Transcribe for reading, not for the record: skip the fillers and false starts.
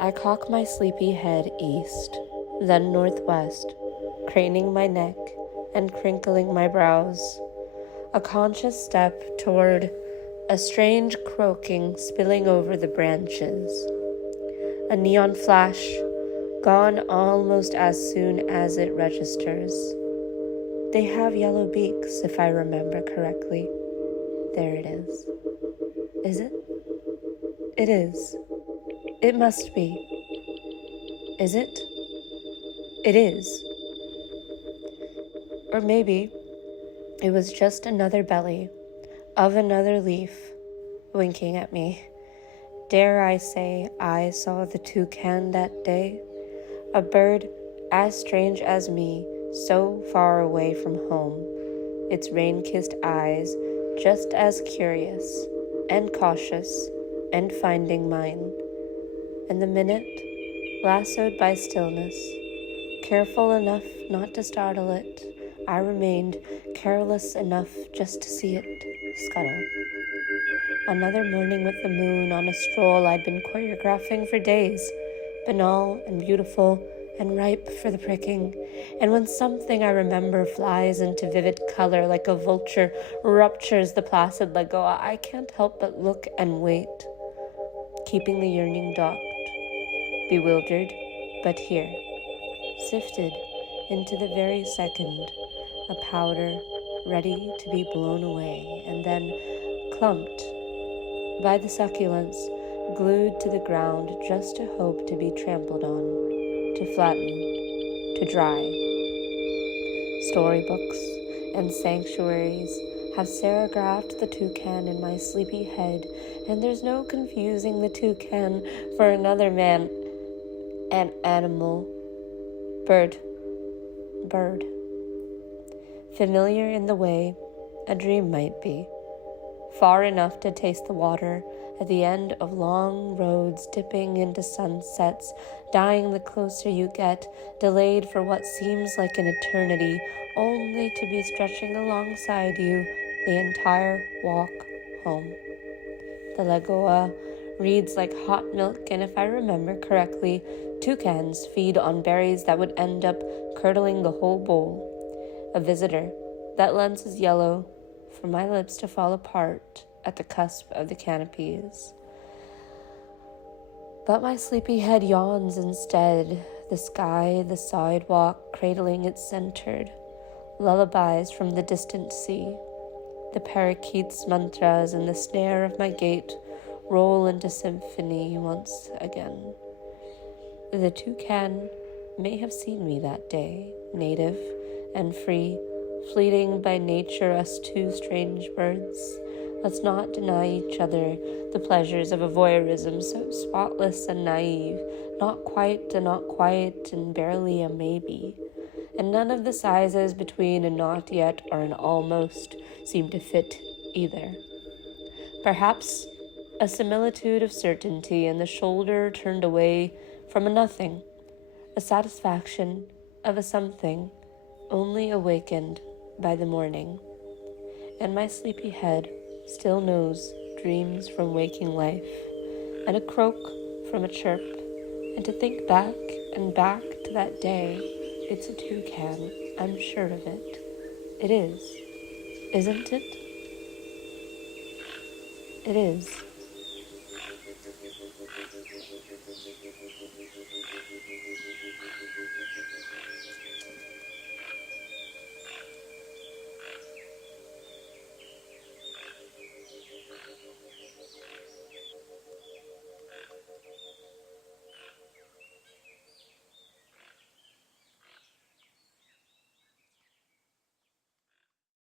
I cock my sleepy head east, then northwest, craning my neck and crinkling my brows. A conscious step toward a strange croaking spilling over the branches. A neon flash, gone almost as soon as it registers. They have yellow beaks, if I remember correctly. There it is. Is it? It is. It must be. Is it? It is. Or maybe it was just another belly of another leaf winking at me. Dare I say I saw the toucan that day? A bird as strange as me, so far away from home. Its rain-kissed eyes just as curious and cautious and finding mine. And the minute, lassoed by stillness, careful enough not to startle it, I remained careless enough just to see it scuttle. Another morning with the moon on a stroll I'd been choreographing for days, banal and beautiful and ripe for the pricking. And when something I remember flies into vivid color like a vulture ruptures the placid lagoa, I can't help but look and wait, keeping the yearning docked, bewildered, but here, sifted into the very second, a powder ready to be blown away, and then clumped by the succulents, glued to the ground just to hope to be trampled on, to flatten, to dry. Storybooks and sanctuaries have serigraphed the toucan in my sleepy head, and there's no confusing the toucan for another man, an animal, bird. Familiar in the way a dream might be. Far enough to taste the water at the end of long roads, dipping into sunsets, dying the closer you get, delayed for what seems like an eternity, only to be stretching alongside you the entire walk home. The lagoa reads like hot milk, and if I remember correctly, toucans feed on berries that would end up curdling the whole bowl. A visitor that lends his yellow for my lips to fall apart at the cusp of the canopies. But my sleepy head yawns instead, the sky, the sidewalk, cradling its centered, lullabies from the distant sea. The parakeet's mantras and the snare of my gate roll into symphony once again. The toucan may have seen me that day, native and free, fleeting by nature, us two strange birds. Let's not deny each other the pleasures of a voyeurism so spotless and naive, not quite a not quite and barely a maybe. And none of the sizes between a not yet or an almost seem to fit either. Perhaps a similitude of certainty and the shoulder turned away from a nothing, a satisfaction of a something only awakened by the morning. And my sleepy head still knows dreams from waking life, and a croak from a chirp, and to think back and back to that day, it's a toucan, I'm sure of it. It is, isn't it? It is.